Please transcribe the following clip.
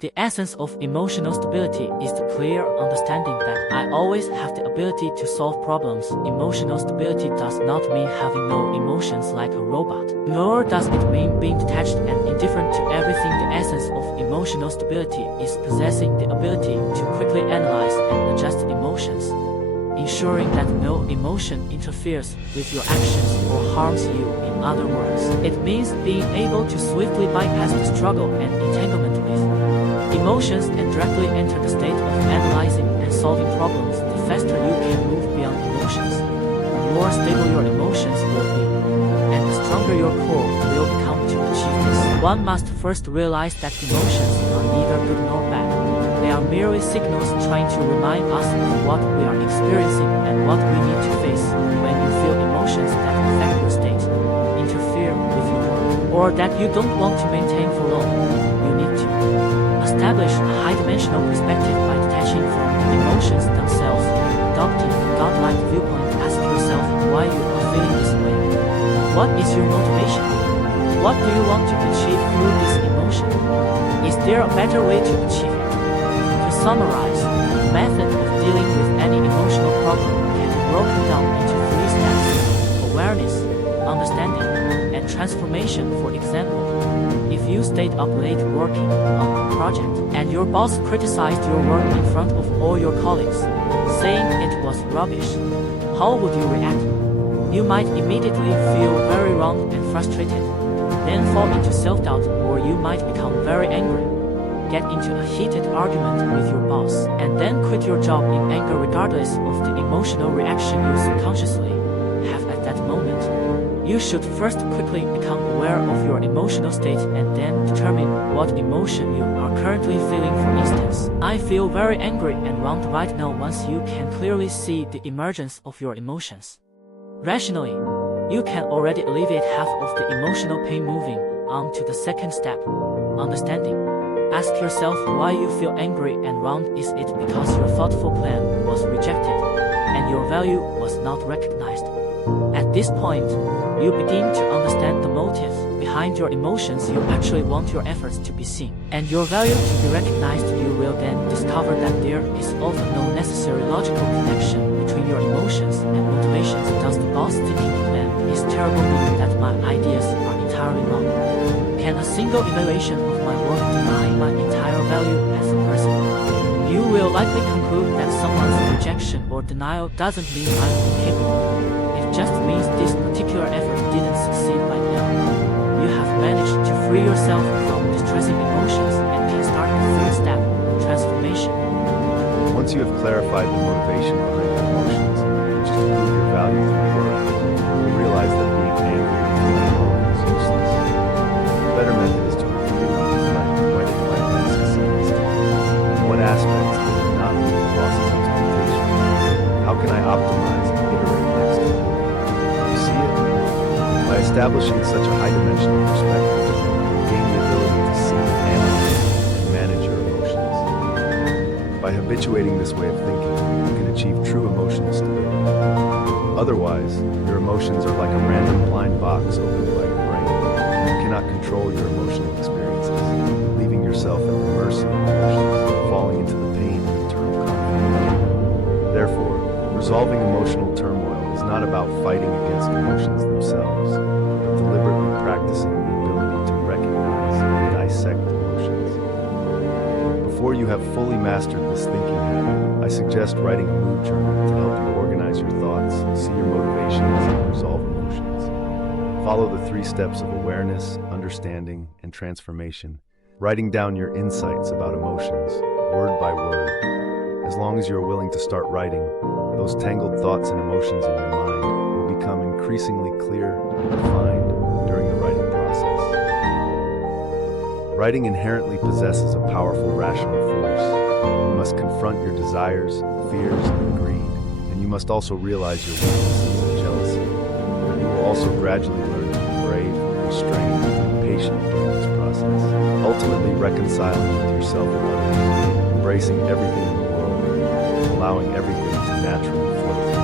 The essence of emotional stability is the clear understanding that I always have the ability to solve problems. Emotional stability does not mean having no emotions like a robot, nor does it mean being detached and indifferent to everything. The essence of emotional stability is possessing the ability to quickly analyze and adjust emotions, ensuring that no emotion interferes with your actions or harms you. In other words, it means being able to swiftly bypass the struggle and entanglement with emotions and directly enter the state of analyzing and solving problems. The faster you can move beyond emotions, the more stable your emotions will be, and the stronger your core will become. To achieve this, one must first realize that emotions are neither good nor bad. They are merely signals trying to remind us of what we are experiencing and what we need to face. When you feel emotions that affect your state, interfere with your work, or that you don't want to maintain for long, you need to establish a high-dimensional perspective by detaching from the emotions themselves and adopting a godlike viewpoint. Ask yourself why you are feeling this way. What is your motivation? What do you want to achieve through this emotion? Is there a better way to achieve it? To summarize, the method of dealing with any emotional problem can be broken down into 3 steps: awareness, understanding, and transformation. For example, if you stayed up late working on a project and your boss criticized your work in front of all your colleagues, saying it was rubbish, how would you react? You might immediately feel very wrong and frustrated, then fall into self-doubt, or you might become very angry, get into a heated argument with your boss, and then quit your job in anger. Regardless of the emotional reaction you subconsciously have at that moment, you should first quickly become aware of your emotional state and then determine what emotion you are currently feeling. For instance, I feel very angry and wronged right now. Once you can clearly see the emergence of your emotions rationally, you can already alleviate half of the emotional pain. Moving on to the second step, understanding. Ask yourself why you feel angry and wronged. Is it because your thoughtful plan was rejected and your value was not recognized? At this point, you begin to understand the motive behind your emotions. You actually want your efforts to be seen and your value to be recognized. You will then discover that there is often no necessary logical connection between your emotions and motivations. Does the boss thinking the plan is terrible mean that my ideas are entirely wrong? Can a single evaluation of my work deny my entire value as a person? You will likely conclude that someone's rejection or denial doesn't mean I'm incapable. It just means this particular effort didn't succeed by now. You have managed to free yourself from distressing emotions and can start the third step, transformation. Once you have clarified the motivation behind your emotions, which is to prove your value through work, you realize that being angry or feeling wrong is useless. The better method is to review and reflect why did my plan succeed. What aspects did not meet the boss's expectations? How can I optimize and iterate next time? You see it? By establishing such a high-dimensional perspective, you gain the ability to see, analyze, and manage your emotions. By habituating this way of thinking, you can achieve true emotional stability. Otherwise, your emotions are like a random blind box opened by your brain. You cannot control your emotional experiences, leaving yourself at the mercy of emotions, falling into the pain of internal conflict. Therefore, resolving emotional turmoil is not about fighting against emotions themselves, but deliberately practicing the ability to recognize and dissect emotions. Before you have fully mastered this thinking habit, I suggest writing a mood journal to help you organize your thoughts, see your motivations, and resolve emotions. Follow the 3 steps of awareness, understanding, and transformation, writing down your insights about emotions, word by word. As long as you are willing to start writing, those tangled thoughts and emotions in your mind will become increasingly clear and defined during the writing process. Writing inherently possesses a powerful rational force. You must confront your desires, fears, and greed, and you must also realize your weaknesses and jealousy. You will also gradually learn to be brave, restrained, and patient during this process, ultimately reconciling with yourself and others, embracing everything in the world, allowing everything to naturally flow.